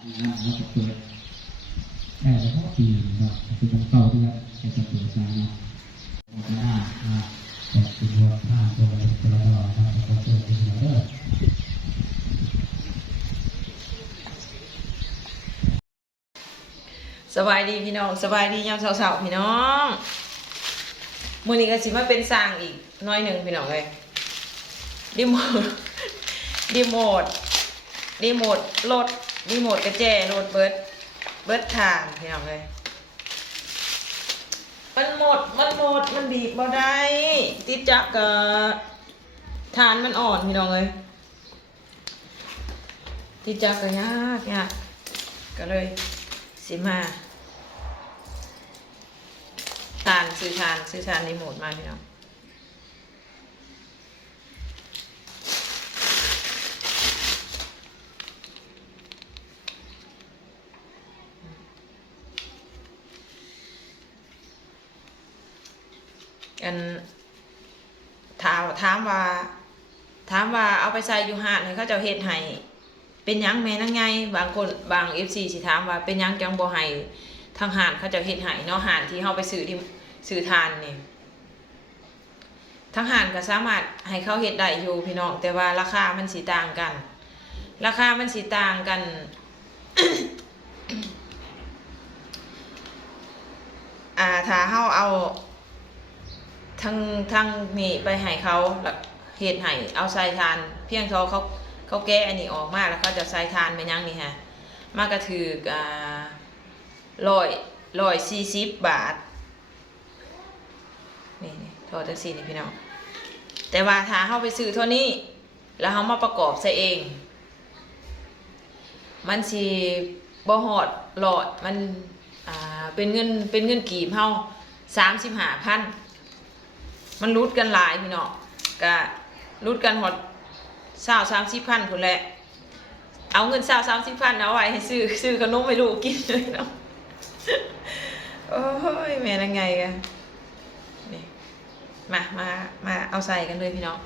แล้วก็เปิดแต่เฉพาะปีนะครับคือของเก่าที่แล้วแต่จะเปิดใจเนาะหน้าแต่ตัวผ้าตัวตัวดอกนะครับตัวเปิดเป็นหัวเด้อสบายดีพี่น้องสบายดียามเช้าๆพี่น้องมื้อนี้ก็สิมาเป็นสร้างอีกน้อยหนึ่งพี่น้องเลยรีโมทรีโมทรถรีโมทกระแจรถเบิดทางพี่น้องเลยมันหมดมันบีบบ่ได้ติดจักกับฐานมันอ่อนพี่น้องเลยติดจักก็ยากก็เลยสิมาซื้อทานรีโมทมาพี่น้องกันถามว่าเอาไปใส่อยู่หาดให้เขาเจ้าเฮ็ดให้เป็นหยังแม่นางไงบางคนบาง FC สิถามว่าเป็นหยังจังบ่ให้ทางหาดเขาเจ้าเฮ็ดให้เนาะหาดที่เฮาไปซื้อทานนี่ทางหาดก็สามารถให้เขาเฮ็ดได้อยู่พี่น้องแต่ว่าราคามันสิต่างกันถ้าเฮาเอาทั้งนี่ไปให้เขาเฮ็ดให้เอาใส่ทานเพียงเขาแก้อันนี้ออกมาแล้วเขาจะใส่ทานไปยังนี่ฮะมากระถือ140 บาทนี่โทษจังซี่นี่พี่น้องแต่ว่าถ้าเฮาไปซื้อเท่านี้แล้วเฮามาประกอบใส่เองมันสิบ่ฮอดหลอดมันเป็นเงินกีบเฮา35,000มันรุดกันหลายพี่น้องก็รุดกันหมด20-30,000พุ่นแหละเอาเงิน20-30,000เอาไว้ให้ซื้อขนมให้ลูกกินเลยเนาะโอ้ยแม่นางไงกันนี่มาเอาใส่กันเลยพี่น้อง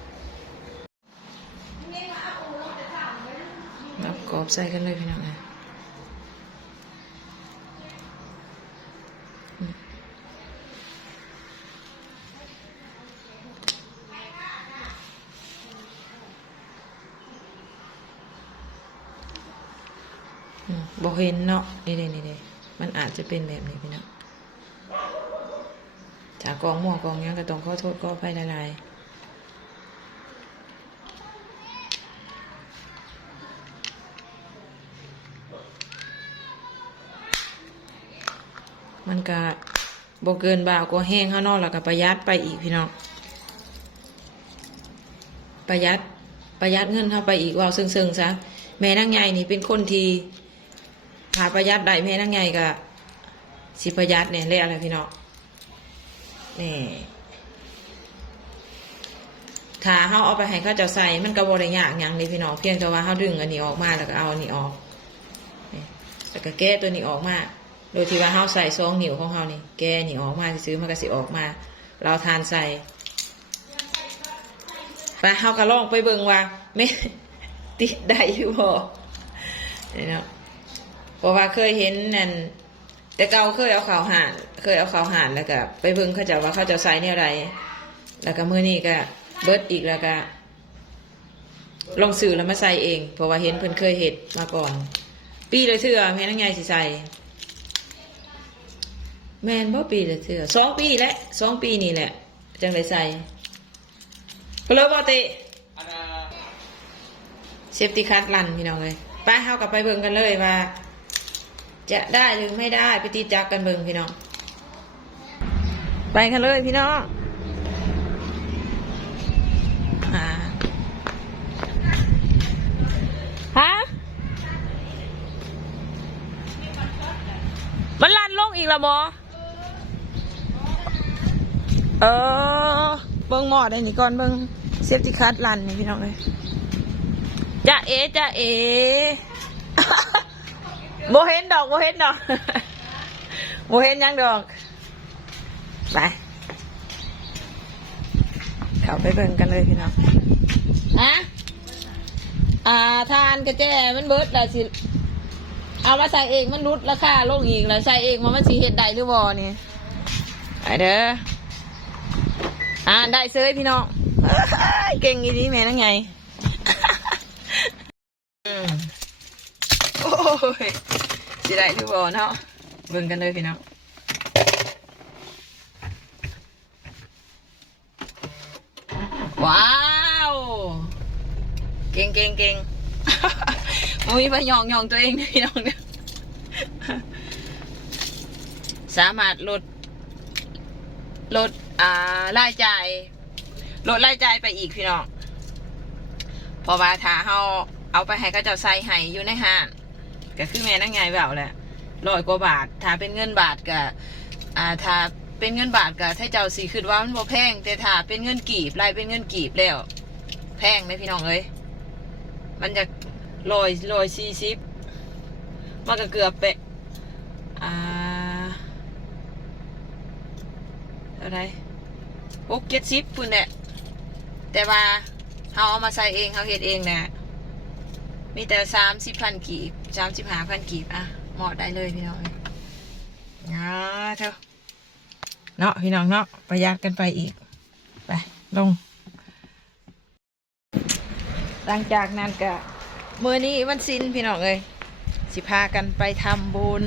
นับกรอบใส่กันเลยพี่น้องนะบ่เห็นเนาะนี่มันอาจจะเป็นแบบนี้พี่น้องถ้ากองมั่วกองยังก็ต้องขอโทษก็ไปหลายๆมันก็บ่เกินบ่าวก็แห้งข้างนอกแล้วก็ประหยัดไปอีกพี่น้องประหยัดเงินเข้าไปอีกว่าซึ่งซะแม่นางใหญ่นี่เป็นคนที่ถ้าประหยัดได้แม่นางใหญ่ก็สิประหยัดเนี่ยเลยอะไรพี่น้องนี่ถ้าเขาเอาไปให้เขาเจ้าใส่มันก็บ่ได้ยากหยังเลยพี่น้องเพียงแต่ว่าเขาดึงอันนี้ออกมาแล้วก็เอาอันนี้ออกแล้วก็แก้ตัวนี้ออกมาโดยที่ว่าเขาใส่2 นิ้วของเขานี่แก้นี่ออกมาซื้อมันก็สิออกมาเราทานใส่ไปเขาก็ลองไปเบิ่งว่าไม่ติดได้อยู่บ่นี่เนาะเพราะว่าเคยเห็นนั่นแต่เก่าเคยเอาข่าวห่านแล้วก็ไปเบิ่งเขาจะว่าเขาจะใส่แนวใดแล้วก็มื้อนี้ก็เบิดอีกแล้วก็ลองซื้อแล้วมาใส่เองเพราะว่าเห็นเพิ่นเคยเฮ็ดมาก่อนปีละเทื่อแม่นางใหญ่สิใส่แม่นบ่ปีละเทื่อ2 ปีแล้ว2 ปีนี่แหละจังได้ใส่เพลอบ่ติเซฟตี้คัทรันพี่น้องเลยไปเฮากลับไปเบิ่งกันเลยว่าจะได้หรือไม่ได้ไปตีจักกันเบิ่งพี่น้องไปกันเลยพี่น้องฮะมันลั่นลงอีกแล้วบอเบิ่งหมอได้นี่ก่อนเบิ่งเซฟตี้คัทรันนี่พี่น้องเลยจะเอ โบเห็นดอก โบเห็นยังดอกไปเข้าไปเบิ่งกันเลยพี่น้องทานกระแจมันเบิดแล้วสิ เอามาใส่เองมันรุดราคาลงอีกแล้วใส่เองมันสีเห็ดได้หรือบ่นี่ไปเด้อได้เซยพี่น้องเก่งอีดีแม่นั่งไงโอ้ยสิได้หรือบ่เนาะเบิ่งกันเลยพี่น้องว้าวเก่งมันมีประยองตัวเองนะพี่น้องเนี่ยสามารถลดรายจ่ายลดรายจ่ายไปอีกพี่น้องเพราะว่าถ้าเราเอาไปให้เขาเจ้าใส่ให้อยู่ในห้างก็คือแม่นั่งไงแบบแหละ100 กว่าบาทถ้าเป็นเงินบาทก็ถ้าเป็นเงินบาทก็ถ้าเจ้าสีคือว่ามันบ่แพงแต่ถ้าเป็นเงินกีบรายเป็นเงินกีบแล้วแพงเลยพี่น้องเอ้ยมันจะ140มันก็เกือบไปเท่าไหร่60-70พุ่นแหละแต่ว่าเราเอามาใส่เองเราเฮ็ดเองนะมีแต่30,000 กีบ35,000 กีบเหมาะได้เลยพี่น้องเถอะเนาะพี่น้องเนาะประหยัดกันไปอีกไปลงหลังจากนั้นก็มื้อนี้วันศีลพี่น้องเอ้ยสิพากันไปทำบุญ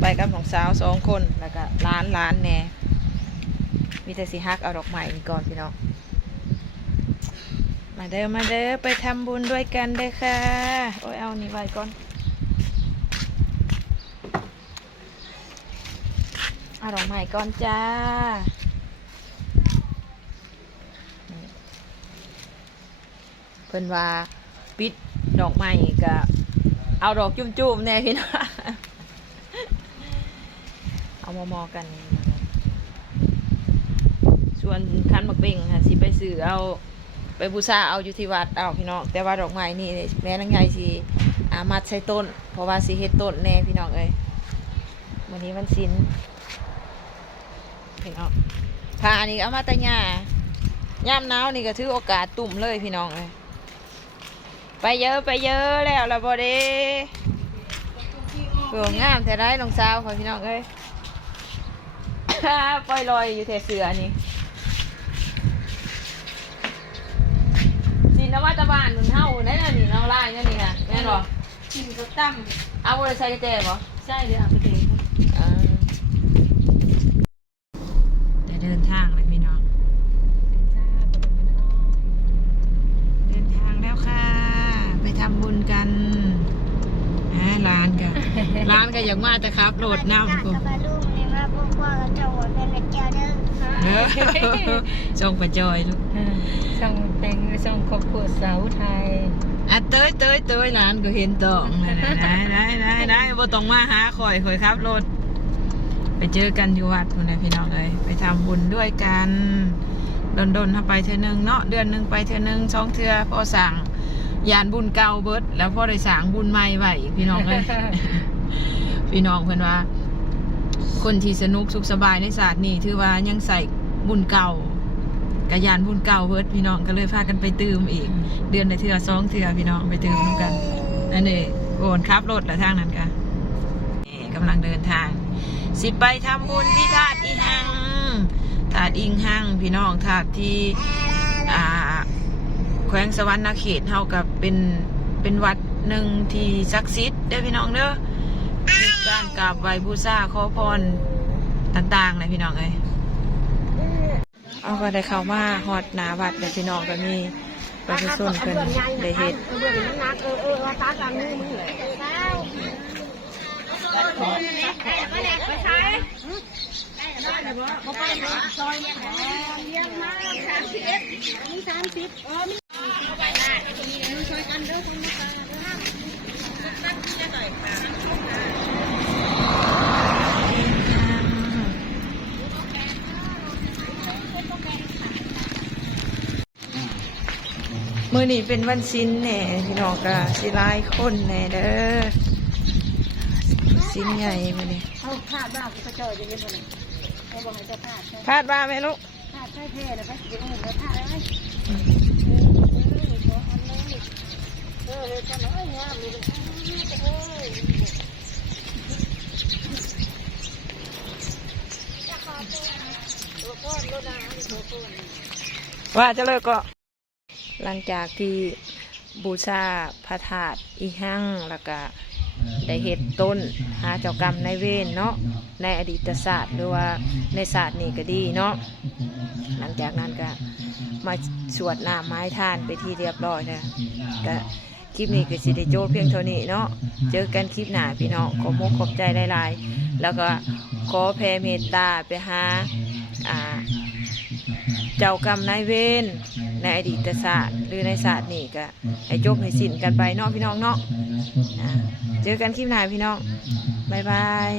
ไปกับน้องสาว2 คนแล้วก็ร้านแน่มีแต่สิฮักเอาดอกไม้นี่ก่อนพี่น้องมาเด้อไปทำบุญด้วยกันเด้อค่ะโอ้ยเอานี่ไว้ก่อนเอาดอกไม้ก่อนจ้าเพิ่นว่าปิดดอกไม้ก็เอาดอกจุ่มๆแน่พี่น้องเอามอกันส่วนคันหมักเบ่งค่ะสิไปซื้อเอาไปบูชาเอาอยู่ที่วัดเอาพี่น้องแต่ว่าดอกไม้นี่แม่นางไงสิมัดใส่ต้นเพราะว่าสิเฮ็ดต้นแน่พี่น้องเอ้ยวันนี้วันศีลพี่น้องผ้านี่เอามาแต่ย่ามหนาวนี่ก็ถือโอกาสตุ่มเลยพี่น้องเอ้ยไปเยอะแล้วล่ะบ่เด้เอองามแท้ได้น้องสาวของพี่น้องเอ้ย ปล่อยลอยอยู่แถวเสือนี่สินวัตบานหนุนเท่าได้น่ะนี่น้องไล่นั่นนี่ค่ะแม่นบ่กินก็ตั้มเอาบ่ได้ใส่กระแจบ่ใช่เลยเอาไปเทได้เดินทางเลยพี่น้องเดินทางแล้วค่ะไปทำบุญกันร้านก็อยากมาแต่ครับโหลดน้ำกูส่งไปจอยลูกส่งแต่งส่งครอบครัวสาวไทยเต้ยนานก็เห็นต่องได้บ่ต้องมาหาข่อยครับรถไปเจอกันอยู่วัดพุ่นนะพี่น้องเอ้ยไปทำบุญด้วยกันดนถ้าไปเทื่อนึงเนาะเดือนนึงไปเทื่อนึง2 เทื่อพอสั่งยานบุญเก่าเบิดแล้วพอได้สั่งบุญใหม่ไว้พี่น้องเอ้ย พี่น้องเพิ่นว่าคนที่สนุกสุขสบายในศาสตร์นี่ถือว่ายังใส่บุญเก่ากะยานบุญเก่าเบิดพี่น้องก็เลยพากันไปตื่มอีกเดือนละเทื่อ2 เทื่อพี่น้องไปตื่มกันอันนี้โอนขับรถละทางนั้นกันกำลังเดินทางสิไปทำบุญที่ธาตุอิงหังพี่น้องธาตุที่แขวงสวรรณเขตเฮากับเป็นวัดหนึ่งที่ศักดิ์สิทธิ์เด้อพี่น้องเด้อมีการกราบไหว้บูชาขอพรต่างๆนะพี่น้องเอ้ยเอาก็ได้เข้ามาฮอดหน้าวัดเด้อพี่น้องก็มีประชาชนเพิ่นได้เฮ็ดมื้อนี้เป็นวันศีลแน่พี่น้องก็สิหลายคนแน่เด้อศีลใหญ่มื้อนี้พาดบ้าก็จ่อยอยู่นี่มื้อนี้บ่บ่ให้เจ้าพาดบ้าแม่ลูกพาดใช่แท้แล้วไปสิมื้อนี้พาดได้เฮ็ดจังได๋งามนี่ ว่าจะเลยก็หลังจากที่บูชาพระธาตุอีหั่งแล้วก็ได้เฮ็ดต้นหาเจ้ากรรมนายเวรเนาะในอดีตศาสตร์หรือว่าในศาสตร์นี้ก็ดีเนาะหลังจากนั้นก็มาสวดน้ำไม้ทานไปที่เรียบร้อยแล้วก็คลิปนี้ก็สิได้โจ้เพียงเท่านี้เนาะเจอกันคลิปหน้าพี่น้องขอมุกขอบใจหลายๆแล้วก็ขอแผ่เมตตาไปหาเจ้ากรรมนายเวรในอดีตศาสตร์หรือในศาสตร์นี้ก็ให้จบให้สิ้นกันไปเนาะพี่น้องเนาะเจอกันคลิปหน้าพี่น้องบ๊ายบาย